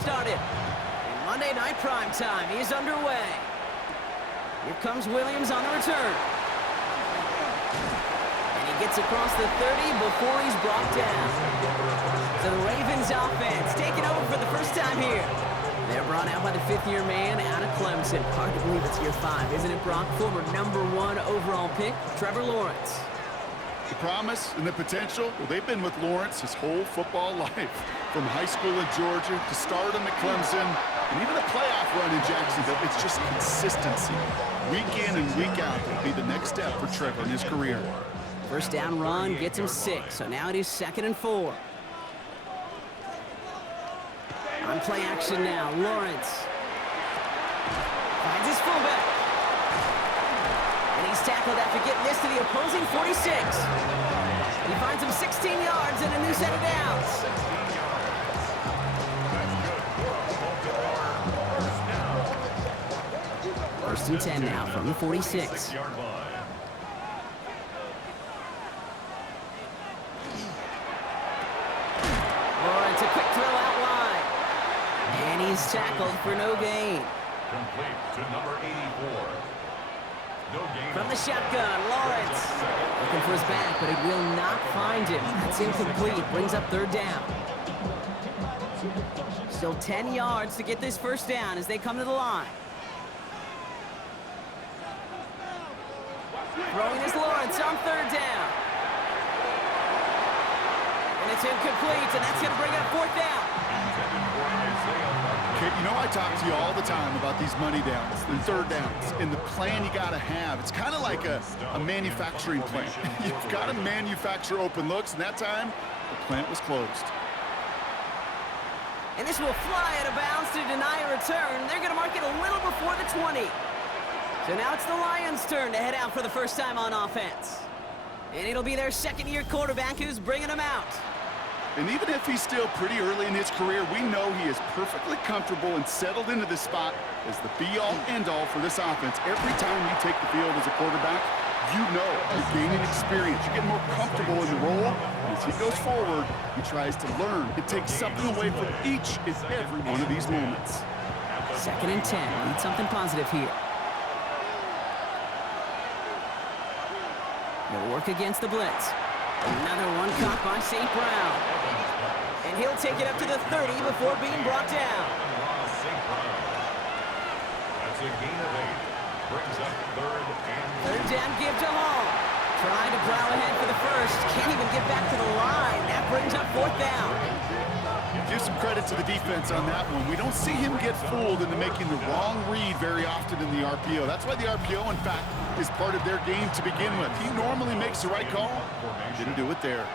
Started. And Monday Night Prime Time is underway. Here comes Williams on the return. And he gets across the 30 before he's brought down. So the Ravens offense taking over for the first time here. They're brought out by the fifth-year man out of Clemson. Hard to believe it's year 5, isn't it, Brock? Former #1 overall pick, Trevor Lawrence. The promise and the potential, well, they've been with Lawrence his whole football life. From high school in Georgia to stardom at Clemson, and even a playoff run in Jacksonville. It's just consistency. Week in and week out will be the next step for Trevor in his career. First down run gets him 6, so now it is 2nd and 4. On play action now, Lawrence finds his fullback. And he's tackled after getting this to the opposing 46. He finds him 16 yards and a new set of downs. First and 10 now from the 46. Lawrence, a quick throw out wide. And he's tackled for no gain. Complete to number 84. No gain. From the shotgun, Lawrence looking for his back, but it will not find him. That's incomplete. Brings up 3rd down. Still 10 yards to get this first down as they come to the line. Throwing is Lawrence on 3rd down. And it's incomplete, and that's going to bring up 4th down. Kate, you know I talk to you all the time about these money downs and 3rd downs and the plan you got to have. It's kind of like a manufacturing plant. You've got to manufacture open looks, and that time the plant was closed. And this will fly out of bounds to deny a return. They're going to mark it a little before the 20. So now it's the Lions' turn to head out for the first time on offense. And it'll be their 2nd-year quarterback who's bringing them out. And even if he's still pretty early in his career, we know he is perfectly comfortable and settled into this spot as the be-all, end-all for this offense. Every time you take the field as a quarterback, you know you're gaining experience. You're getting more comfortable in the role. And as he goes forward, he tries to learn and take something away from each and every one of these moments. 2nd and 10. Need something positive here. He'll work against the blitz. Another one caught by St. Brown. And he'll take it up to the 30 before being brought down. That's a gain of 8. Brings up 3rd and 3rd down give to Hall. Trying to plow ahead for the first. Can't even get back to the line. That brings up 4th down. Give some credit to the defense on that one. We don't see him get fooled into making the wrong read very often in the RPO. That's why the RPO, in fact, is part of their game to begin with. He normally makes the right call. Didn't do it there.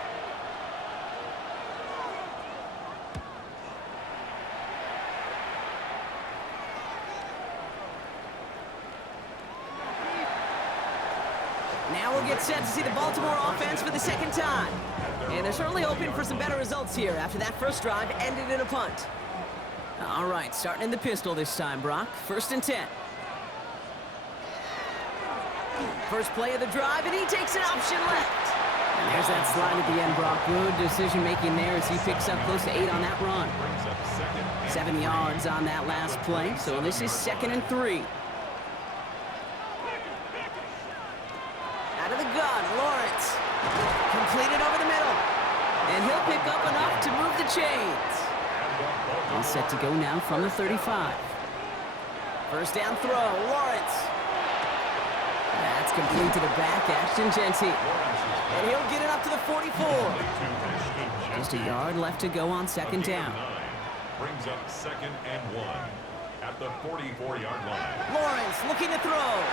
Now we'll get set to see the Baltimore offense for the 2nd time. And they're certainly hoping for some better results here after that first drive ended in a punt. All right, starting in the pistol this time, Brock. 1st and 10. First play of the drive, and he takes an option left. And there's that slide at the end, Brock. Good decision-making there as he picks up close to 8 on that run. 7 yards on that last play, so this is 2nd and 3. Out of the gun, Lawrence. Completed over the middle. And he'll pick up enough to move the chains. All set to go now from the 35. First down throw, Lawrence. That's complete to the back, Ashton Genty. And he'll get it up to the 44. Just a yard left to go on 2nd down. brings up 2nd and 1 at the 44-yard line. Lawrence looking to throw.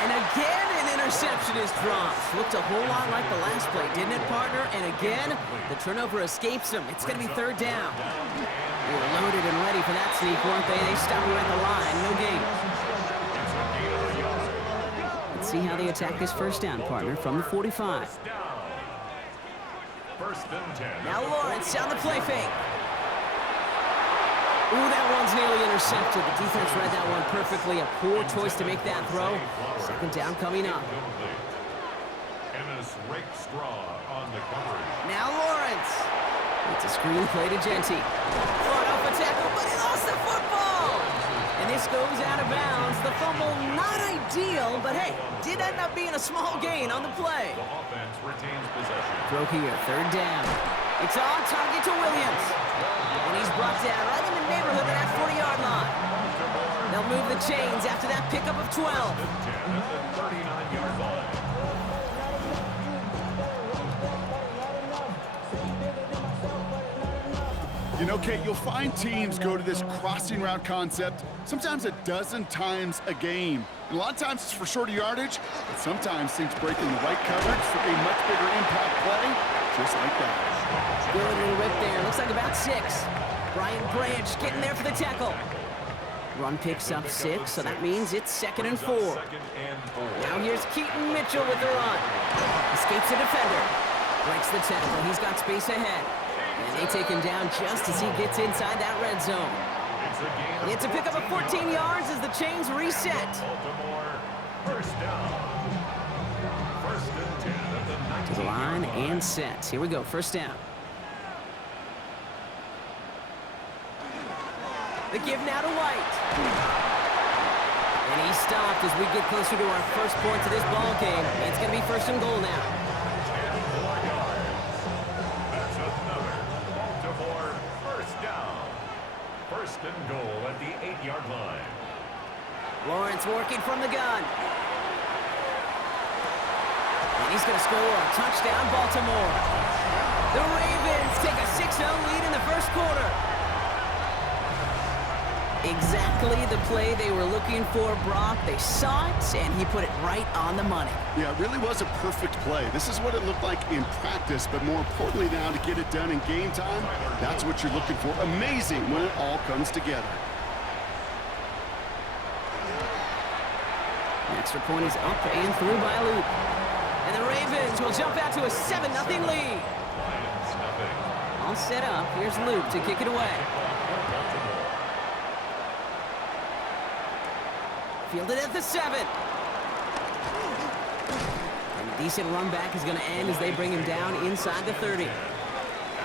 And again, an interception is dropped. Looked a whole lot like the last play, didn't it, partner? And again, the turnover escapes him. It's going to be 3rd down. They were loaded and ready for that sneak, weren't they? They stopped him at the line. No gain. Let's see how they attack this first down, partner, from the 45. First and 10. Now Lawrence on the play fake. Ooh, that one's nearly intercepted. The defense read that one perfectly. A poor choice to make that throw. 2nd down coming up. And a Rakestraw on the coverage. Now Lawrence. It's a screen play to Genty. Fought off a tackle, but he lost the football! And this goes out of bounds. The fumble, not ideal, but hey, did end up being a small gain on the play. The offense retains possession. Throw here, third down. It's on target to Williams. And he's brought down right in the neighborhood of that 40-yard line. They'll move the chains after that pickup of 12. 10 at the 39-yard line. You know, Kate, you'll find teams go to this crossing route concept sometimes a dozen times a game. And a lot of times it's for shorter yardage, but sometimes things break in the right coverage for a much bigger impact play, just like that. Good little rip there. Looks like about 6. Brian Branch getting there for the tackle. Run picks up 6, so that means it's 2nd and 4. Now here's Keaton Mitchell with the run. Escapes a defender. Breaks the tackle. He's got space ahead. And they take him down just as he gets inside that red zone. It's a pickup of 14 yards as the chains reset. Baltimore, first down. First and 10 at the 19. To the line and set. Here we go, first down. The give now to White. And he stopped as we get closer to our first points of this ball game. It's going to be first and goal now. 10 more yards. That's another Baltimore first down. First and goal at the 8-yard line. Lawrence working from the gun. And he's going to score a touchdown, Baltimore. The Ravens take a 6-0 lead in the first quarter. Exactly the play they were looking for, Brock. They saw it, and he put it right on the money. Yeah, it really was a perfect play. This is what it looked like in practice, but more importantly now to get it done in game time, that's what you're looking for. Amazing when it all comes together. The extra point is up and through by Luke. And the Ravens will jump out to a 7-0 lead. All set up. Here's Luke to kick it away. Fielded at the 7. And a decent run back is going to end as they bring him down inside the 30.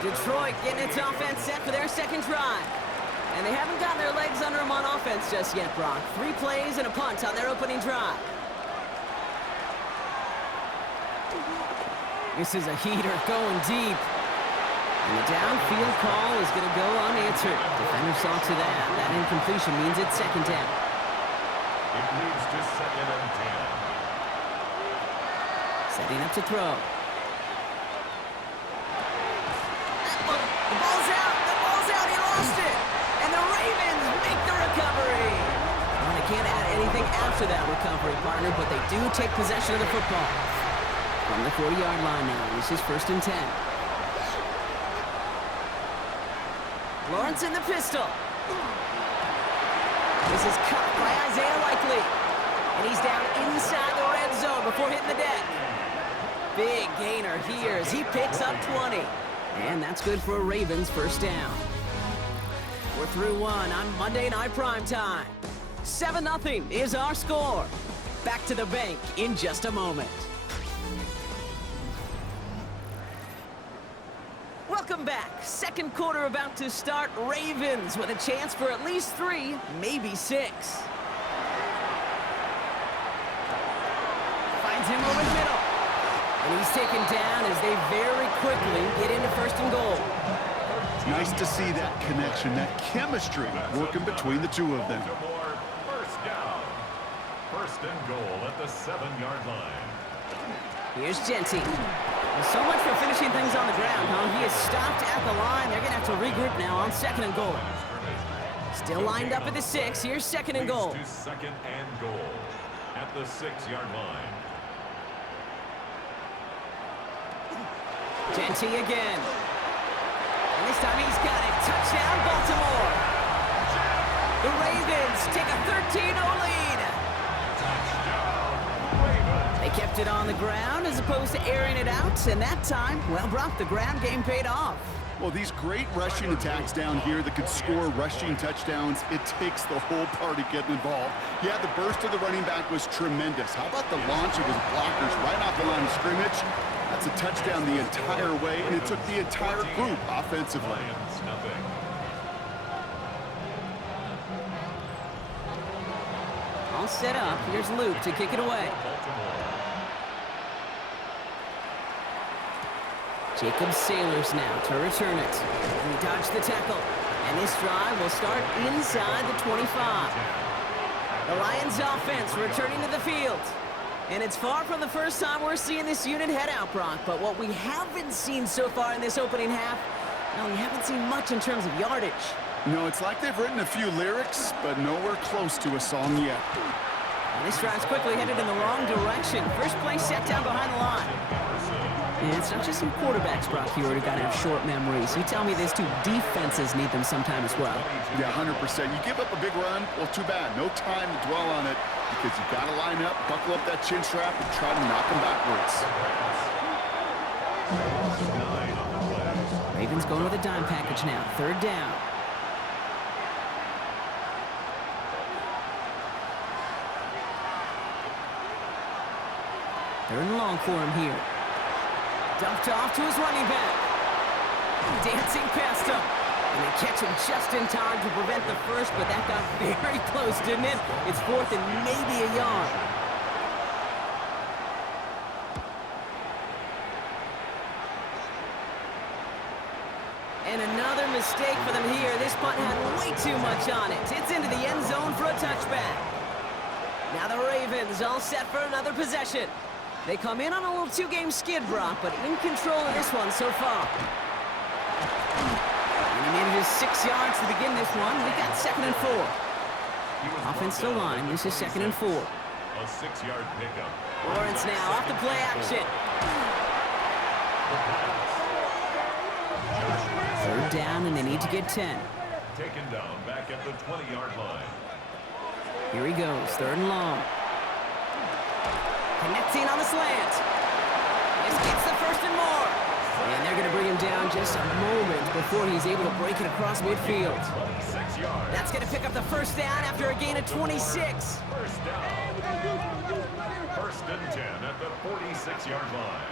Detroit getting its offense set for their second drive. And they haven't gotten their legs under them on offense just yet, Brock. 3 plays and a punt on their opening drive. This is a heater going deep. And the downfield call is going to go unanswered. Defender saw to that. That incompletion means it's second down. It leads to 2nd and 10. Setting up to throw. The ball's out. The ball's out. He lost it. And the Ravens make the recovery. Well, they can't add anything after that recovery, partner, but they do take possession of the football. From the 40-yard line now. This is 1st and 10. Lawrence in the pistol. This is cut by Isaiah Likely. And he's down inside the red zone before hitting the deck. Big gainer here as he picks up 20. And that's good for a Ravens first down. We're through one on Monday Night Primetime. 7-0 is our score. Back to the bank in just a moment. Welcome back. Second quarter about to start. Ravens with a chance for at least 3, maybe 6. Finds him over the middle. And he's taken down as they very quickly get into 1st and goal. Nice to see that connection, that chemistry working between the two of them. First down. First and goal at the 7-yard line. Here's Genty. Well, so much for finishing things on the ground, huh? He is stopped at the line. They're going to have to regroup now on 2nd and goal. Still lined up at the 6. Here's 2nd and goal. To 2nd and goal at the 6-yard line. Genty again. And this time he's got it. Touchdown, Baltimore. The Ravens take a 13-0 lead. They kept it on the ground as opposed to airing it out, and that time, well, Brock, the ground game paid off. Well, these great rushing attacks down here that could score rushing touchdowns, it takes the whole party getting involved. Yeah, the burst of the running back was tremendous. How about the launch of his blockers right off the line of scrimmage? That's a touchdown the entire way, and it took the entire group offensively. Lions, nothing. All set up. Here's Luke to kick it away. Jacob Sailors now to return it. He dodged the tackle. And this drive will start inside the 25. The Lions offense returning to the field. And it's far from the first time we're seeing this unit head out, Brock. But what we haven't seen so far in this opening half, well, we haven't seen much in terms of yardage. No, it's like they've written a few lyrics, but nowhere close to a song yet. And this drive's quickly headed in the wrong direction. First play set down behind the line. And it's not just some quarterbacks, Brock, here who got to have short memories. You tell me these two defenses need them sometime as well. Yeah, 100%. You give up a big run, well, too bad. No time to dwell on it because you got to line up, buckle up that chin strap, and try to knock them backwards. Ravens going with a dime package now. Third down. Third and long for him here. Dumped off to his running back. Dancing past him. And they catch him just in time to prevent the first, but that got very close, didn't it? It's fourth and maybe a yard. And another mistake for them here. This punt had way too much on it. It's into the end zone for a touchback. Now the Ravens all set for another possession. They come in on a little two-game skid, Brock, but in control of this one so far. And he needed his 6 yards to begin this one. We got 2nd and 4. Offensive line, this is 2nd and 4. A 6-yard pickup. Lawrence now off the play action. Third down, and they need to get 10. Taken down back at the 20-yard line. Here he goes, third and long. Connecting on the slant. This gets the first and more. And they're going to bring him down just a moment before he's able to break it across midfield. 26 yards. That's going to pick up the first down after a gain of 26. First down. First and 10 at the 46-yard line.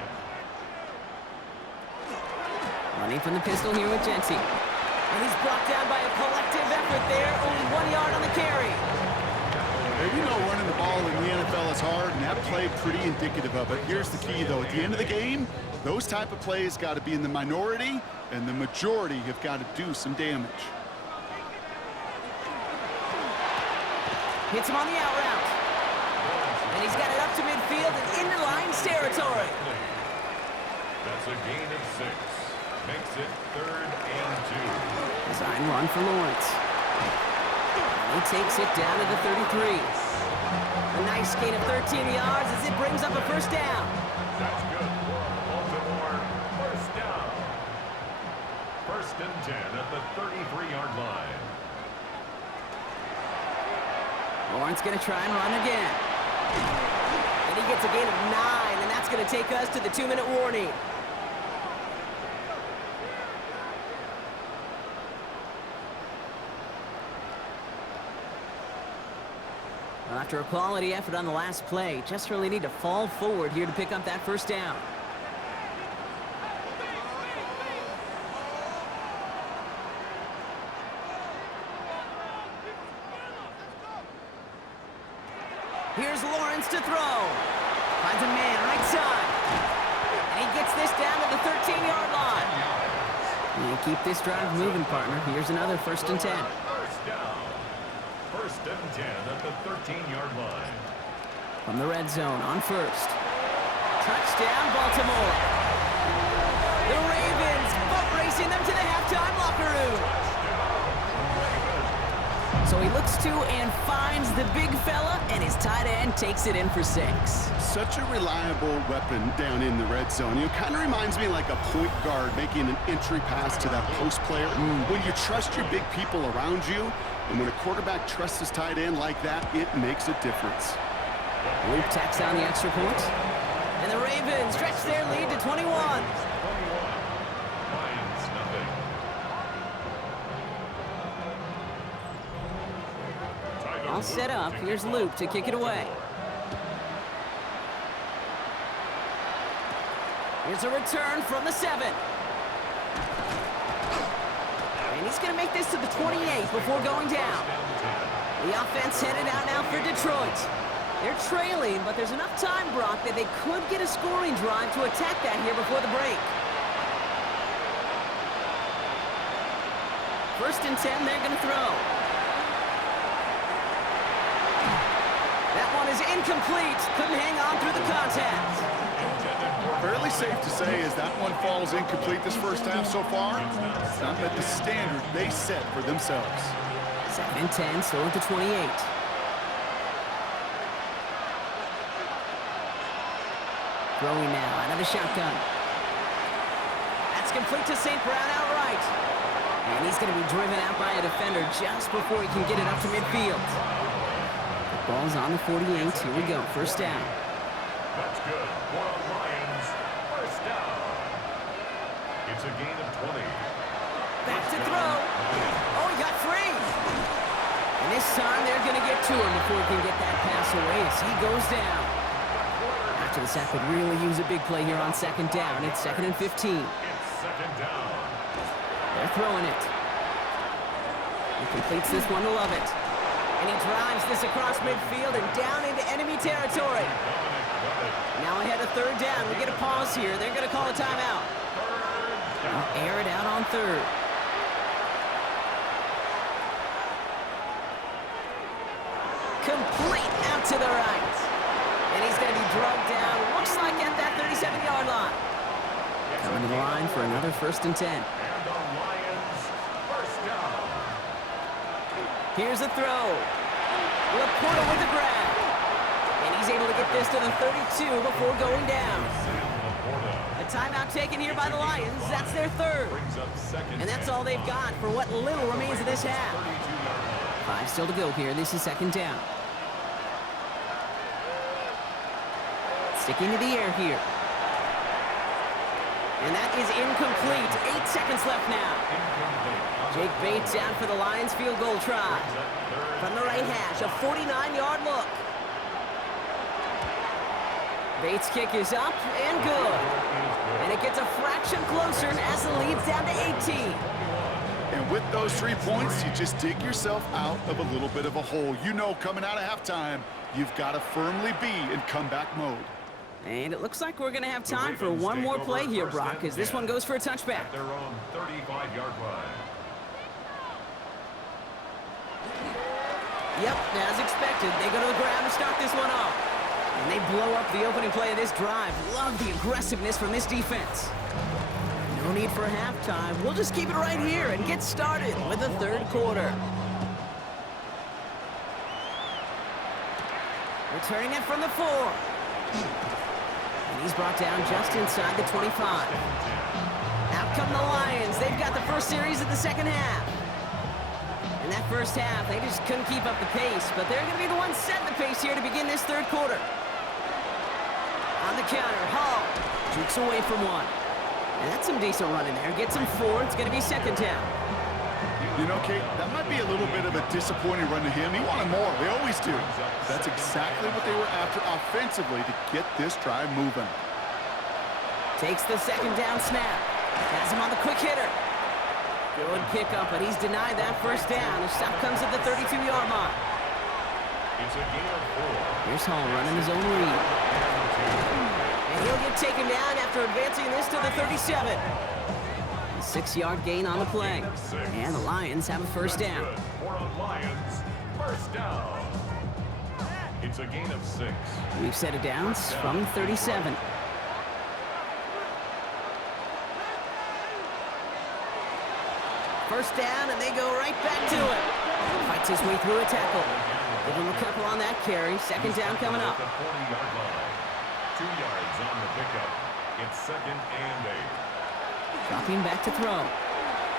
Running from the pistol here with Jency. And he's brought down by a collective effort there. Only 1 yard on the carry. You know running the ball in the NFL is hard, and that play pretty indicative of it. Here's the key, though. At the end of the game, those type of plays got to be in the minority, and the majority have got to do some damage. Hits him on the out route. And he's got it up to midfield and into Lions territory. That's a gain of 6. Makes it 3rd and 2. Design run for Lawrence. He takes it down to the 33. A nice gain of 13 yards as it brings up a first down. That's good. Baltimore, first down. First and 10 at the 33-yard line. Lawrence going to try and run again. And he gets a gain of 9, and that's going to take us to the 2-minute warning. Well, after a quality effort on the last play, just really need to fall forward here to pick up that first down. Here's Lawrence to throw. Finds a man right side. And he gets this down to the 13-yard line. And keep this drive moving, partner. Here's another first and 10. First down. First and 10 at the 13-yard line. From the red zone on first. Touchdown, Baltimore. The Ravens boat racing them to the halftime locker room. So he looks to and finds the big fella, and his tight end takes it in for 6. Such a reliable weapon down in the red zone. You know, kind of reminds me like a point guard making an entry pass to that post player. When you trust your big people around you, and when a quarterback trusts his tight end like that, it makes a difference. Luke tacks on the extra point. And the Ravens stretch their lead to 21. Lions, nothing. All set up. Here's Luke to kick it away. Here's a return from the 7. And he's going to make this to the 28 before going down. The offense headed out now for Detroit. They're trailing, but there's enough time, Brock, that they could get a scoring drive to attack that here before the break. 1st and 10, they're going to throw. That one is incomplete. Couldn't hang on through the contact. Fairly safe to say as that one falls incomplete this first half so far, it's not met the standard they set for themselves. 2nd and 10, still at the 28. Throwing now out of the shotgun. That's complete to St. Brown outright. And he's going to be driven out by a defender just before he can get it up to midfield. The ball's on the 48. Here we go. 1st down. That's good. For the Lions, 1st down. It's a gain of 20. Back to throw. Oh, he got free. And this time they're going to get to him before he can get that pass away as he goes down. After the sack would really use a big play here on 2nd down. It's 2nd and 15. It's 2nd down. They're throwing it. He completes this one to Lovett. And he drives this across midfield and down into enemy territory. Now ahead of 3rd down. We get a pause here. They're going to call a timeout. They'll air it out on 3rd. Complete out to the right. And he's going to be drugged down. Looks like at that 37-yard line. Coming to the line for another 1st and 10. And the Lions, 1st down. Here's a throw. Laporta with the grab. And he's able to get this to the 32 before going down. A timeout taken here by the Lions. That's their 3rd. And that's all they've got for what little remains of this half. 5 still to go here. This is 2nd down. Sticking to the air here. And that is incomplete. 8 seconds left now. Jake Bates out for the Lions field goal try. From the right hash, a 49-yard look. Bates' kick is up and good. And it gets a fraction closer as the lead's down to 18. And with those 3 points, you just dig yourself out of a little bit of a hole. You know, coming out of halftime, you've got to firmly be in comeback mode. And it looks like we're going to have time for one more play here, Brock, as this one goes for a touchback. Their own 35-yard line. Yep, as expected, they go to the ground to start this one off. And they blow up the opening play of this drive. Love the aggressiveness from this defense. No need for halftime. We'll just keep it right here and get started with the 3rd quarter. Returning it from the 4. And he's brought down just inside the 25. Out come the Lions. They've got the first series of the 2nd half. In that first half, they just couldn't keep up the pace, but they're going to be the ones setting the pace here to begin this 3rd quarter. On the counter, Hall jukes away from one. And that's some decent running there. Gets him 4. It's going to be 2nd down. You know, Kate, that might be a little bit of a disappointing run to him. He wanted more. They always do. That's exactly what they were after offensively to get this drive moving. Takes the 2nd down snap. Has him on the quick hitter. Good pickup, but he's denied that 1st down. The stop comes at the 32-yard line. It's a gain of 4. Here's Hall running his own read. And he'll get taken down after advancing this to the 37. A 6-yard gain on the play. And the Lions have a 1st down. For the Lions, 1st down. It's a gain of 6. We've set it down from 37. First down, and they go right back to it. Fights his way through a tackle. Give him a couple on that carry. 2nd down coming up. The 40-yard line. 2 yards on the pickup. It's 2nd and 8. Dropping back to throw.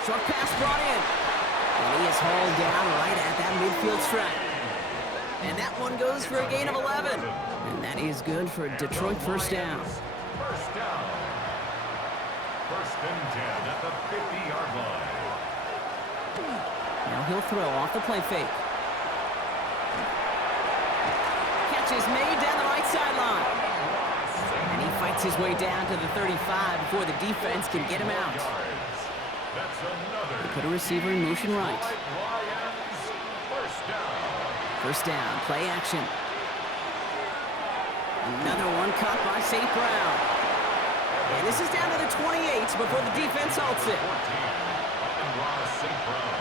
Short pass brought in. And he is hauled down right at that midfield stripe. And that one goes for a gain of 11. And that is good for a Detroit 1st down. 1st down. 1st and 10 at the 50-yard line. Now he'll throw off the play fake. Catch is made down the right sideline. And he Fights his way down to the 35 before the defense can get him out. That's another. They put a receiver in motion right. Lions, first down. First down, play action. Another one caught by St. Brown. And this is down to the 28 before the defense halts it. 14. St. Brown.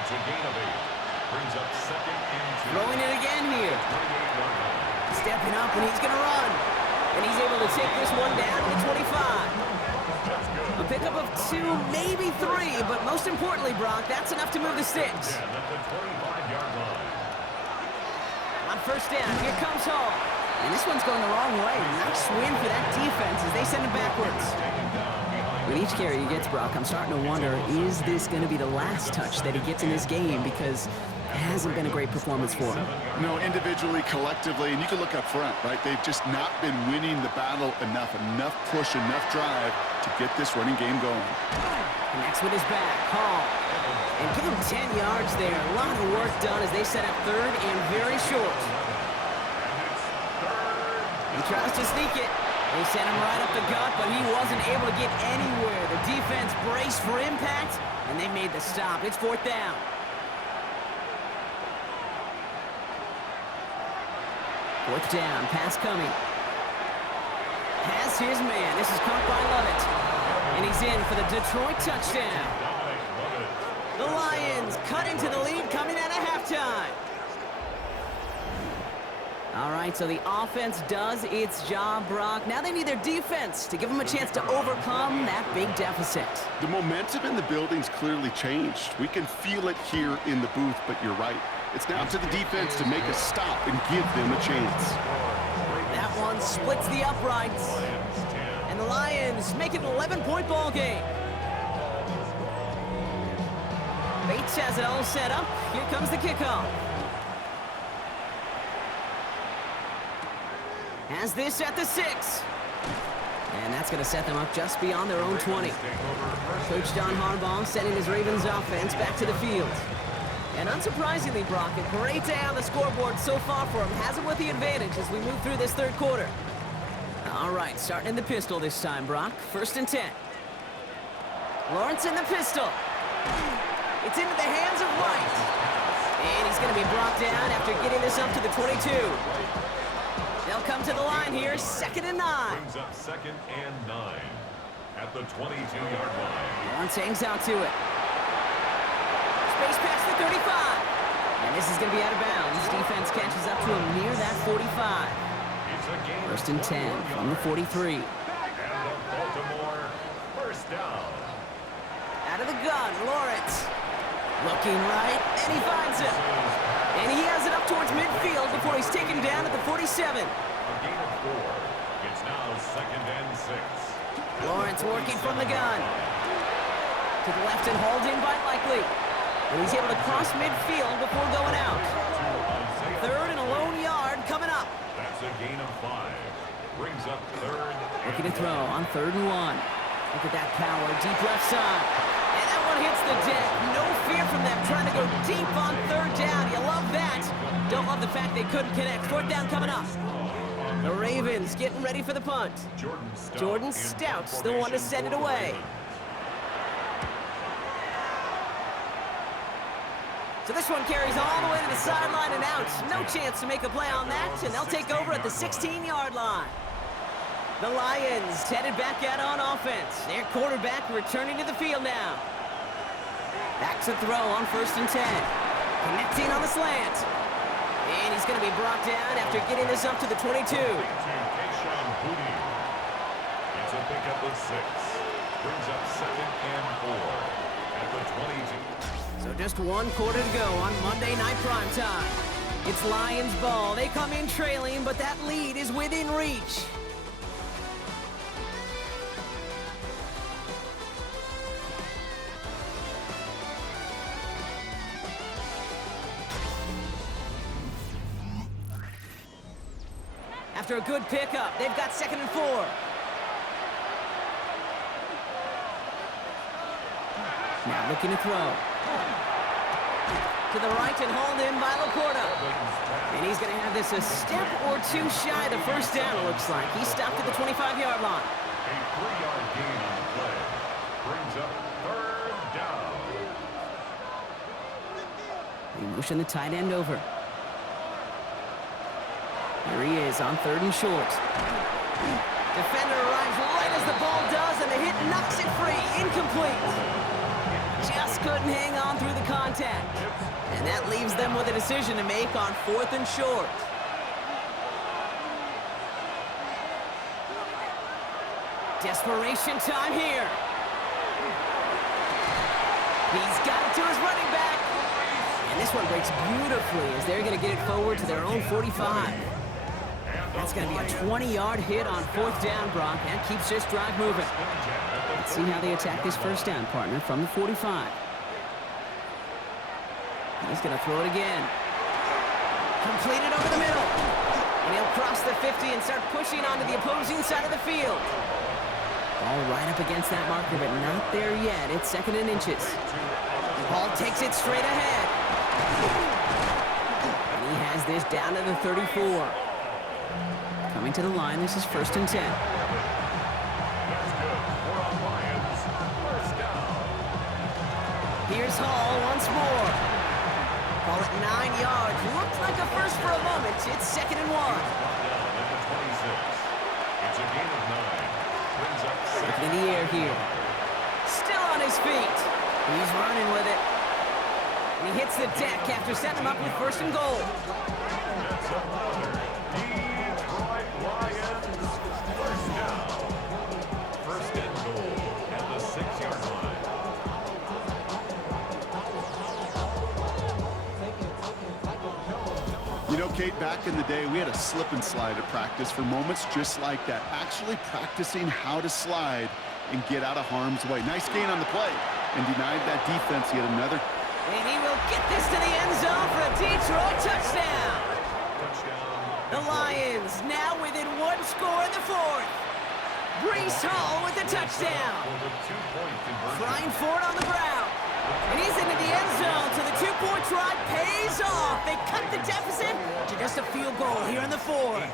It's a gain of 8. Brings up second and 2. Throwing it again here. 28-yard line. Stepping up, and he's going to run. And he's able to take this one down to the 25. A pickup of 2, maybe 3, but most importantly, Brock, that's enough to move the sticks. At the 25-yard line. On first down, here comes Hall. And this one's going the wrong way. Nice win for that defense as they send it backwards. With each carry he gets, Brock, I'm starting to wonder, is this going to be the last touch that he gets in this game? Because it hasn't been a great performance for him. No, individually, collectively, and you can look up front, right? They've just not been winning the battle enough push, enough drive to get this running game going. Connects with his back, Hall. And give him 10 yards there. A lot of work done as they set up third and very short. He tries to sneak it. They sent him right up the gut, but he wasn't able to get anywhere. The defense braced for impact, and they made the stop. It's fourth down. Fourth down, pass coming. Has his man. This is caught by Lovett. And he's in for the Detroit touchdown. The Lions cut into the lead coming out of halftime. All right, so the offense does its job, Brock. Now they need their defense to give them a chance to overcome that big deficit. The momentum in the building's clearly changed. We can feel it here in the booth, but you're right. It's now to the defense to make a stop and give them a chance. That one splits the uprights. And the Lions make it an 11-point ball game. Bates has it all set up. Here comes the kickoff. Has this at the 6. And that's going to set them up just beyond their own 20. Coach John Harbaugh sending his Ravens offense back to the field. And unsurprisingly, Brock, a great day on the scoreboard so far for him. Has him with the advantage as we move through this third quarter. All right, starting in the pistol this time, Brock. First and 10. Lawrence in the pistol. It's into the hands of White. And he's going to be brought down after getting this up to the 22. They'll come to the line here, second and 9. Brings up second and 9 at the 22-yard line. Lawrence hangs out to it. Space past the 35. And this is going to be out of bounds. Defense catches up to him near that 45. It's a gain. First and 10 from the 43. And the Baltimore first down. Out of the gun, Lawrence. Looking right, and he finds him. And he has it up towards midfield before he's taken down at the 47. A gain of 4. It's now second and 6. Lawrence working from the gun. To the left and hauled in by Likely. And he's able to cross midfield before going out. Third and a lone yard coming up. That's a gain of 5. Brings up third. Looking to throw on 3rd and 1. Look at that power, deep left side. And that one hits the deck. No fear from them trying to go deep on 3rd down. You love that. Don't love the fact they couldn't connect. 4th down coming up. The Ravens getting ready for the punt. Jordan Stout's the one to send it away. So this one carries all the way to the sideline and out. No chance to make a play on that, and they'll take over at the 16-yard line. The Lions headed back out on offense. Their quarterback returning to the field now. Back to throw on 1st and 10. Connecting on the slant. And he's going to be brought down after getting this up to the 22. It's a pickup of 6. Brings up second and 4 at the 22. So just 1 quarter to go on Monday Night Primetime. It's Lions ball. They come in trailing, but that lead is within reach. After a good pickup, they've got 2nd and 4. Now looking to throw. To the right and hauled in by Laporta. And he's going to have this a step or two shy of the first down, it looks like. He stopped at the 25-yard line. A 3-yard gain on the play. Brings up third down. They motion the tight end over. There he is on 3rd and short. Defender arrives right as the ball does, and the hit knocks it free. Incomplete. Just couldn't hang on through the contact. And that leaves them with a decision to make on 4th and short. Desperation time here. He's got it to his running back. And this one breaks beautifully as they're going to get it forward to their own 45. That's going to be a 20-yard hit on 4th down, Brock. That keeps this drive moving. Let's see how they attack this first down, partner, from the 45. He's going to throw it again. Completed over the middle. And he'll cross the 50 and start pushing onto the opposing side of the field. Ball right up against that marker, but not there yet. It's 2nd and inches. Ball takes it straight ahead. And he has this down to the 34. Coming to the line, this is 1st and 10. Here's Hall once more. Ball at 9 yards. Looked like a first for a moment. It's 2nd and 1. It's a gain of 9. Brings up Looking in the air here. Still on his feet. He's running with it. And he hits the deck after setting him up with 1st and goal. That's another Detroit Lions first down. 1st and goal at the 6-yard line. You know, Kate, back in the day, we had a slip and slide at practice for moments just like that. Actually practicing how to slide and get out of harm's way. Nice gain on the play and denied that defense yet another. And he will get this to the end zone for a Detroit touchdown. The Lions now within 1 score in the 4th. Brees Hall with the touchdown. Flying forward on the ground. And he's into the end zone, so the 2-point try pays off. They cut the deficit to just a field goal here in the 4th.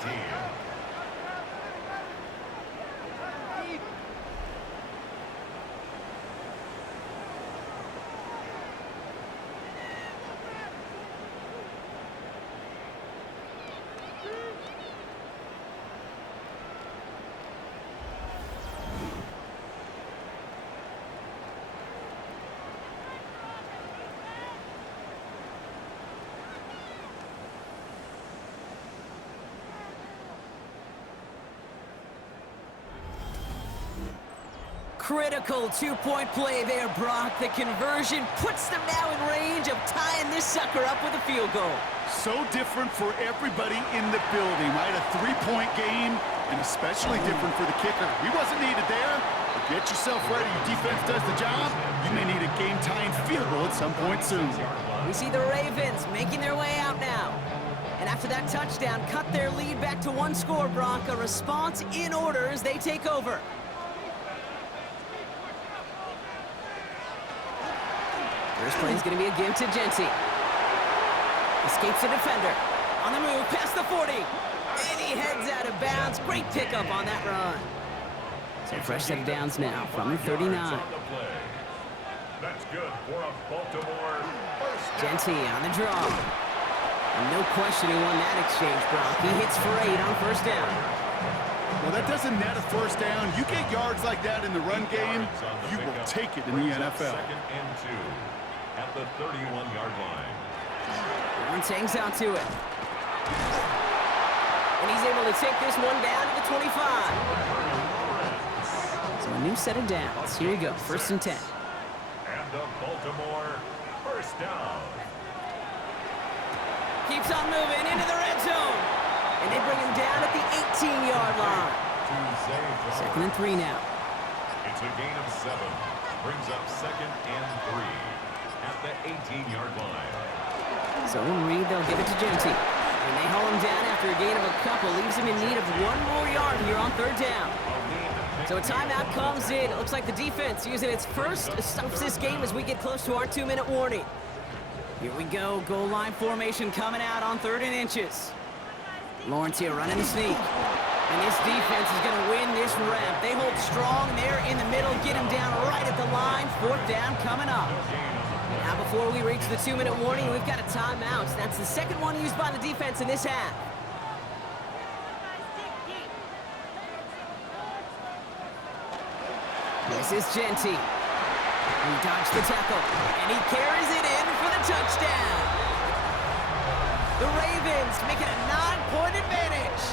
Critical 2-point play there, Brock. The conversion puts them now in range of tying this sucker up with a field goal. So different for everybody in the building, right? A 3-point game, and especially different for the kicker. He wasn't needed there, but get yourself ready. Your defense does the job. You may need a game-tying field goal at some point soon. We see the Ravens making their way out now. And after that touchdown, cut their lead back to 1 score, Brock. A response in order as they take over. First play is going to be a give to Genty. Escapes the defender. On the move, past the 40. And he heads out of bounds. Great pickup on that run. So fresh set of downs now from the 39. That's good for a Baltimore first down. Genty on the draw. And no question he won that exchange, Brock. He hits for 8 on 1st down. Well, that doesn't net a 1st down. You get yards like that in the run game, you will take it in the NFL. 2nd and 2 at the 31-yard line. Lawrence hangs out to it. And he's able to take this one down to the 25. So a new set of downs. Here we go, 1st and 10. And the Baltimore first down. Keeps on moving into the red zone. And they bring him down at the 18-yard line. 2nd and 3 now. It's a gain of 7. Brings up 2nd and 3 at the 18-yard line. So in Reed, they'll give it to Genty. And they haul him down after a gain of a couple. Leaves him in need of 1 more yard here on 3rd down. So a timeout comes in. It looks like the defense using its first stops this game as we get close to our 2-minute warning. Here we go. Goal line formation coming out on 3rd and inches. Lawrence here running the sneak. And this defense is going to win this rep. They hold strong there in the middle. Get him down right at the line. 4th down coming up. Now before we reach the 2-minute warning, we've got a timeout. That's the second one used by the defense in this half. This is Genty. He dodged the tackle, and he carries it in for the touchdown. The Ravens make it a 9-point advantage.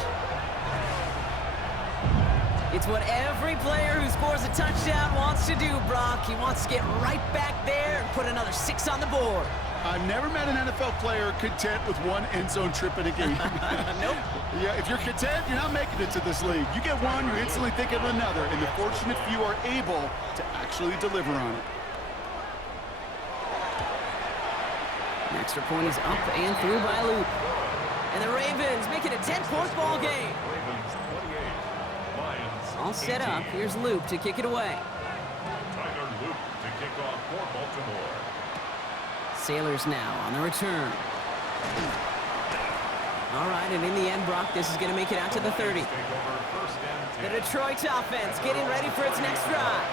It's what every player who scores a touchdown wants to do, Brock. He wants to get right back there and put another 6 on the board. I've never met an NFL player content with one end zone trip in a game. Nope. Yeah, if you're content, you're not making it to this league. You get one, you're instantly thinking of another, and the fortunate few are able to actually deliver on it. An extra point is up and through by Loop. And the Ravens make it a 10-point ball game. Ravens 28, Lions All set up. 18. Here's Loop to kick it away. Tyler Luke to kick off for Baltimore. Sailors now on the return. All right, and in the end, Brock, this is going to make it out to the 30. Take over 1st and The 10. Detroit offense getting ready for its next drive.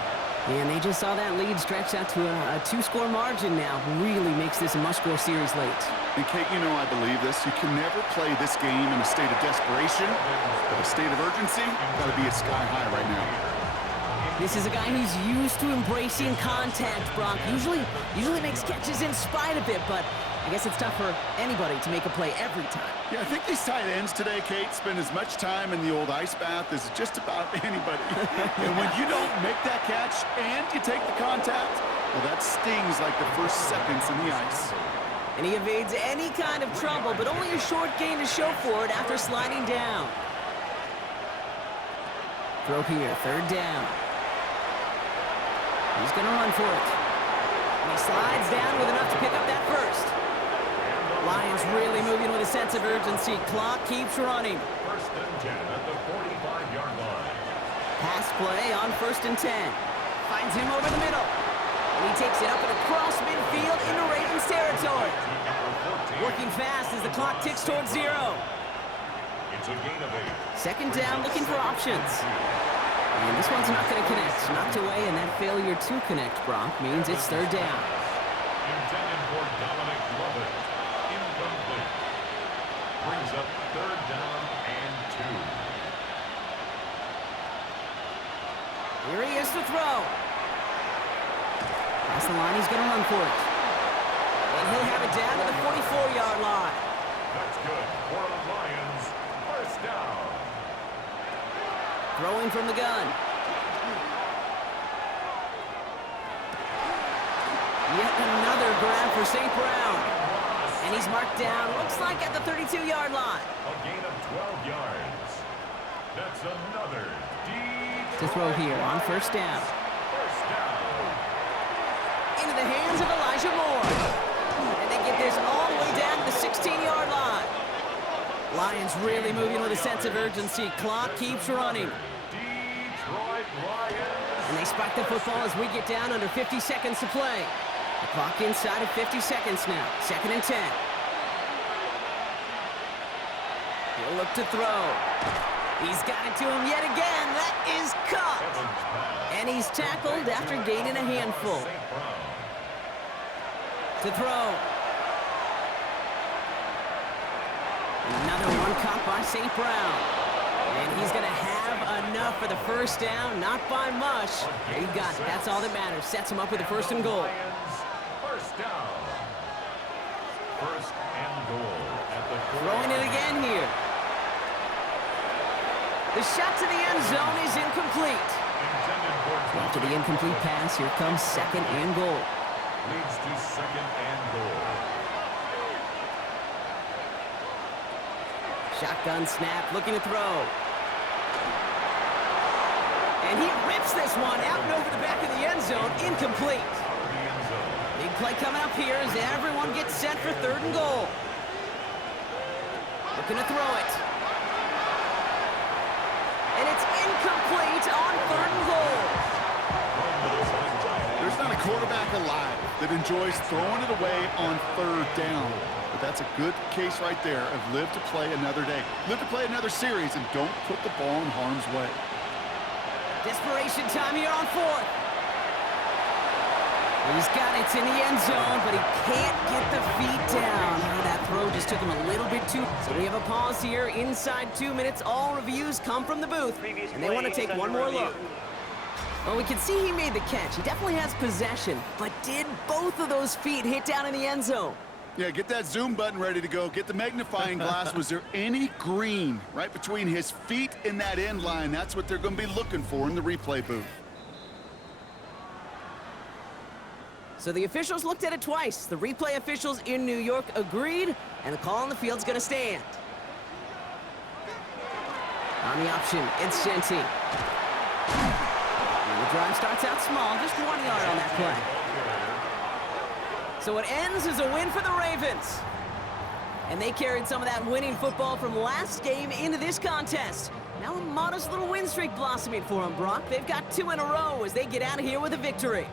And they just saw that lead stretch out to a 2-score margin now. Really makes this a must-score series late. And Kate, you know I believe this. You can never play this game in a state of desperation, but a state of urgency got to be at sky high right now. This is a guy who's used to embracing contact, Brock. Usually makes catches in spite of it, but I guess it's tough for anybody to make a play every time. Yeah, I think these tight ends today, Kate, spend as much time in the old ice bath as just about anybody. And when you don't make that catch and you take the contact, well, that stings like the first seconds in the ice. And he evades any kind of trouble, but only a short gain to show for it after sliding down. Throw here, 3rd down. He's going to run for it. And he slides down with enough to pick up that first. Lions really moving with a sense of urgency. Clock keeps running. 1st and 10 at the 45-yard line. Pass play on 1st and 10. Finds him over the middle. And he takes it up and across midfield into Ravens territory. Working fast as the clock ticks towards 0. It's a gain of 8. 2nd down, looking for options. And this one's not going to connect. Knocked away, and that failure to connect, Brock, means it's 3rd down. Intended for Dominic Lovett. Incomplete. Brings up 3rd down and 2. Here he is to throw. Past the line, he's going to run for it. And he'll have it down to the 44-yard line. That's good for the Lions. 1st down. Throwing from the gun. Yet another grab for St. Brown. And he's marked down, looks like at the 32-yard line. A gain of 12 yards. That's another To throw here on 1st down. 1st down. Into the hands of Elijah Moore. And they get this all the way down to the 16-yard line. Lions really moving with a sense of urgency. Clock keeps running. Detroit Lions. And they spike the football as we get down under 50 seconds to play. The clock inside of 50 seconds now. 2nd and 10. He'll look to throw. He's got it to him yet again. That is caught. And he's tackled after gaining a handful. To throw. Another one caught by St. Brown. And he's going to have enough for the 1st down, not by much. He got it. That's all that matters. Sets him up with a 1st and goal. 1st down. 1st and goal at the Throwing it again here. The shot to the end zone is incomplete. After the incomplete pass, here comes 2nd and goal. Leads to 2nd and goal. Shotgun snap, looking to throw. And he rips this one out and over the back of the end zone, incomplete. The end zone. Big play coming up here as everyone gets set for 3rd and goal. Looking to throw it. And it's incomplete on 3rd and goal. There's not got a quarterback alive that enjoys throwing it away on third down. But that's a good case right there of live to play another day. Live to play another series and don't put the ball in harm's way. Desperation time here on fourth. He's got it in the end zone, but he can't get the feet down. That throw just took him a little bit too... So we have a pause here inside 2 minutes. All reviews come from the booth, and they want to take one more look. Well, we can see he made the catch. He definitely has possession, but did both of those feet hit down in the end zone? Yeah, get that zoom button ready to go. Get the magnifying glass. Was there any green right between his feet and that end line? That's what they're going to be looking for in the replay booth. So the officials looked at it twice. The replay officials in New York agreed, and the call on the field's going to stand. On the option, it's Genty. And the drive starts out small, just 1 yard on that play. So it ends as a win for the Ravens. And they carried some of that winning football from last game into this contest. Now a modest little win streak blossoming for them, Brock. They've got 2 in a row as they get out of here with a victory.